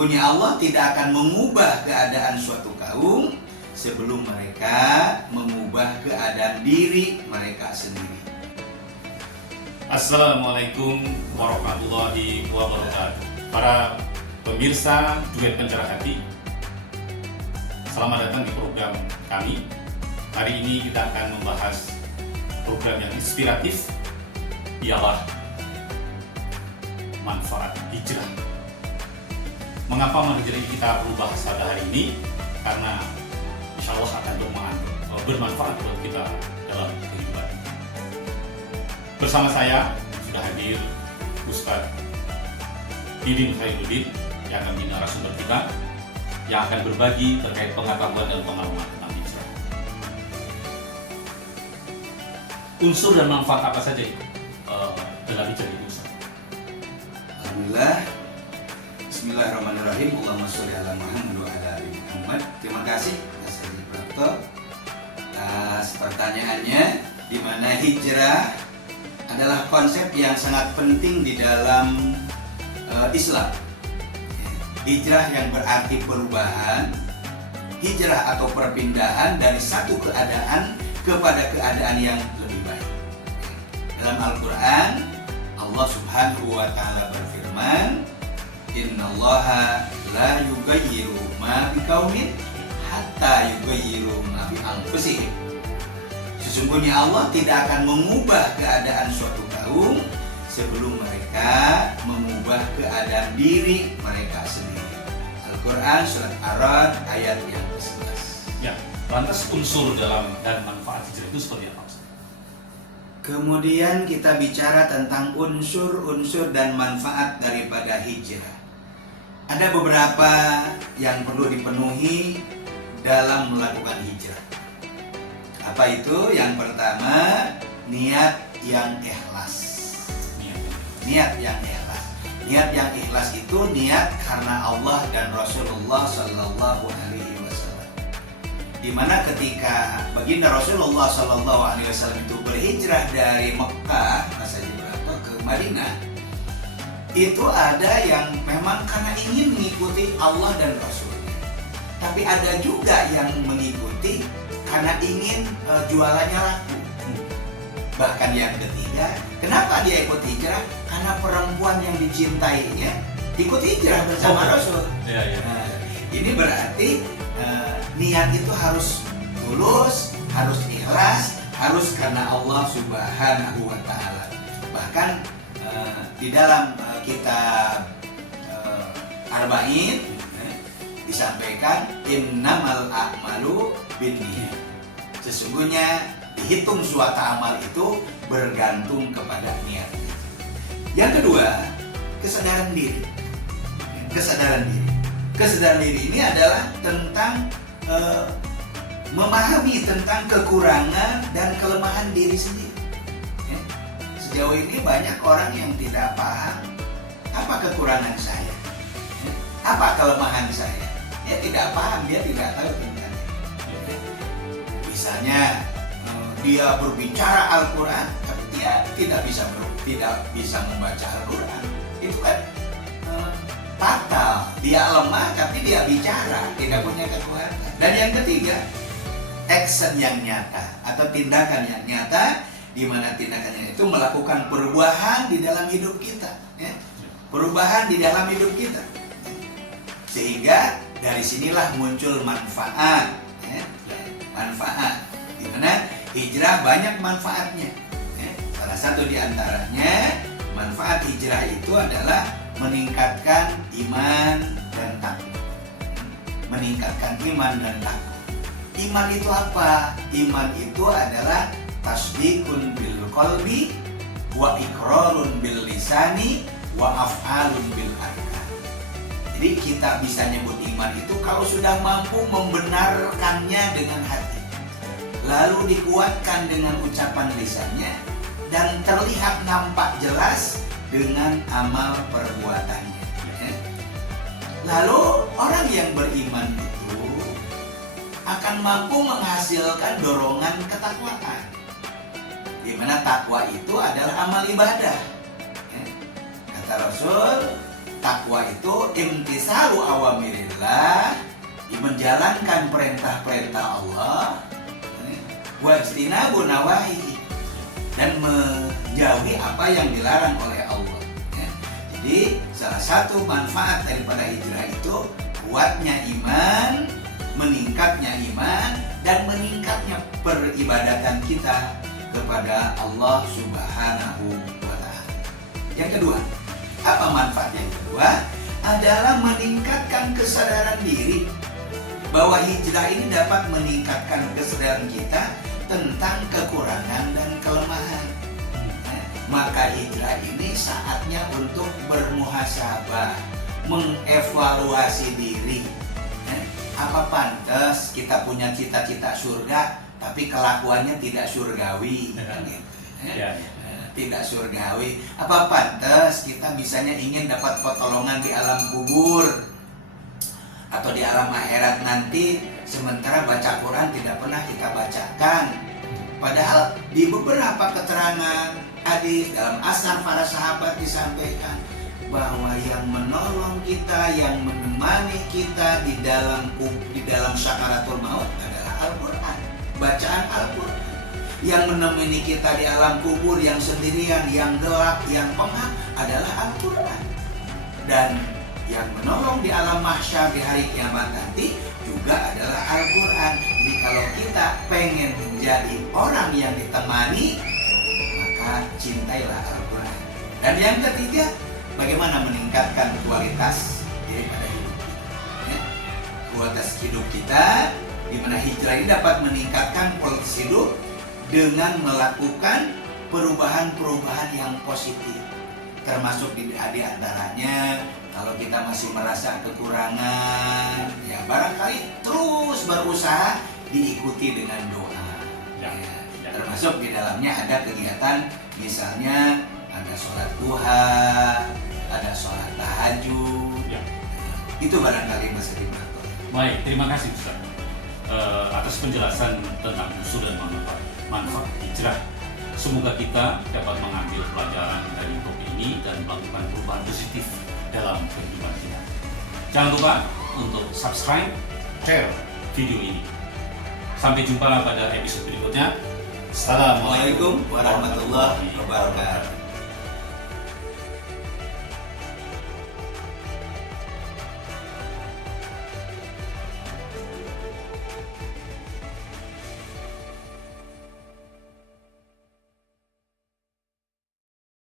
Punya Allah tidak akan mengubah keadaan suatu kaum sebelum mereka mengubah keadaan diri mereka sendiri. Assalamualaikum warahmatullahi wabarakatuh. Para pemirsa Duet Pencerah Hati, selamat datang di program kami. Hari ini kita akan membahas program yang inspiratif, ialah manfaat hijrah. Mengapa menjadi kita berubah pada hari ini? Karena insya Allah akan bermanfaat buat kita dalam kehidupan. Bersama saya sudah hadir Ustadz Didin Khairuddin yang akan menjadi narasumber kita, yang akan berbagi terkait pengetahuan dan pengalaman tentang hijrah. Unsur dan manfaat apa saja itu dalam hijrah itu, Ustaz? Alhamdulillah. Bismillahirrahmanirrahim. Allahumma sholli ala Muhammad wa ala ali Muhammad. Terima kasih Mas Haji Prapto atas pertanyaannya, di mana hijrah adalah konsep yang sangat penting di dalam Islam. Hijrah yang berarti perubahan, hijrah atau perpindahan dari satu keadaan kepada keadaan yang lebih baik. Dalam Al-Quran, Allah Subhanahu wa Ta'ala berfirman, Innallaha la yughayyiru ma biqaumin hatta yughayyiru ma bi anfusihim. Sesungguhnya Allah tidak akan mengubah keadaan suatu kaum sebelum mereka mengubah keadaan diri mereka sendiri. Al-Quran Surat Ar-Ra'd ayat yang ke-11. Ya, lantas unsur dalam dan manfaat hijrah itu seperti apa, Ustaz? Kemudian kita bicara tentang unsur-unsur dan manfaat daripada hijrah. Ada beberapa yang perlu dipenuhi dalam melakukan hijrah. Apa itu? Yang pertama, niat yang ikhlas. Niat yang ikhlas. Niat yang ikhlas itu niat karena Allah dan Rasulullah Sallallahu Alaihi Wasallam. Dimana ketika baginda Rasulullah Sallallahu Alaihi Wasallam itu berhijrah dari Mekah, ke Madinah, itu ada yang memang karena ingin mengikuti Allah dan Rasulnya, tapi ada juga yang mengikuti karena ingin jualannya laku. Bahkan yang ketiga, kenapa dia ikut hijrah? Karena perempuan yang dicintainya ikut hijrah bersama Rasul. Nah, ini berarti niat itu harus tulus, harus ikhlas, harus karena Allah Subhanahu wa Ta'ala. Bahkan di dalam kitab Arba'in disampaikan innamal a'malu binniyat. Sesungguhnya dihitung suatu amal itu bergantung kepada niat. Yang kedua, kesadaran diri. Kesadaran diri. Kesadaran diri ini adalah tentang memahami tentang kekurangan dan kelemahan diri sendiri. Sejauh ini banyak orang yang tidak paham apa kekurangan saya, apa kelemahan saya. Dia tidak paham, dia tidak tahu tentang itu. Misalnya dia berbicara Al-Quran, tapi dia tidak bisa membaca Al-Quran. Itu kan fatal. Dia lemah, tapi dia bicara, tidak punya kekuatan. Dan yang ketiga, action yang nyata atau tindakan yang nyata, di mana tindakannya itu melakukan perubahan di dalam hidup kita, ya. Perubahan di dalam hidup kita, sehingga dari sinilah muncul manfaat, ya. Manfaat, di mana hijrah banyak manfaatnya, ya. Salah satu di antaranya manfaat hijrah itu adalah meningkatkan iman dan takwa. Meningkatkan iman dan takwa. Iman itu apa? Iman itu adalah tasdiqun bil qalbi wa iqrarun bil lisani wa af'alun bil arkan. Jadi kita bisa nyebut iman itu kalau sudah mampu membenarkannya dengan hati, lalu dikuatkan dengan ucapan lisannya, dan terlihat nampak jelas dengan amal perbuatannya. Lalu orang yang beriman itu akan mampu menghasilkan dorongan ketakwaan, di mana takwa itu adalah amal ibadah. Kata Rasul, takwa itu imtisalu awamirillah, menjalankan perintah-perintah Allah, wajtinabu nawahi, dan menjauhi apa yang dilarang oleh Allah. Ya. Jadi salah satu manfaat daripada hijrah itu kuatnya iman, meningkatnya iman, dan meningkatnya peribadatan kita kepada Allah Subhanahu wa Ta'ala. Yang kedua, apa manfaat yang kedua? Adalah meningkatkan kesadaran diri bahwa hijrah ini dapat meningkatkan kesadaran kita tentang kekurangan dan kelemahan. Maka hijrah ini saatnya untuk bermuhasabah, mengevaluasi diri. Apa pantas kita punya cita-cita surga tapi kelakuannya tidak surgawi, tidak surgawi? Apa pantas kita misalnya ingin dapat pertolongan di alam kubur atau di alam akhirat nanti, sementara baca Quran tidak pernah kita bacakan? Padahal di beberapa keterangan hadis dalam asar para sahabat disampaikan bahwa yang menolong kita, yang menemani kita di dalam syakaratul maut adalah Al-Quran, bacaan Al-Quran. Yang menemani kita di alam kubur, yang sendirian, yang gelap, yang pengap adalah Al-Quran. Dan yang menolong di alam mahsyar di hari kiamat nanti juga adalah Al-Quran. Jadi kalau kita pengen menjadi orang yang ditemani, maka cintailah Al-Quran. Dan yang ketiga, bagaimana meningkatkan kualitas daripada hidup kita. Ya. Kualitas hidup kita, di mana hijrah ini dapat meningkatkan kualitas hidup dengan melakukan perubahan-perubahan yang positif. Termasuk di antaranya, kalau kita masih merasa kekurangan, ya barangkali terus berusaha diikuti dengan doa. Ya. Termasuk di dalamnya ada kegiatan, misalnya ada sholat duha, ada sholat tahajud. Ya. Itu barangkali Mas Rimah. Baik, terima kasih Ustaz atas penjelasan tentang usul dan manfaat hijrah. Semoga kita dapat mengambil pelajaran dari topik ini dan melakukan perubahan positif dalam kehidupan kita. Jangan lupa untuk subscribe, share video ini. Sampai jumpa pada episode berikutnya. Assalamualaikum warahmatullahi wabarakatuh.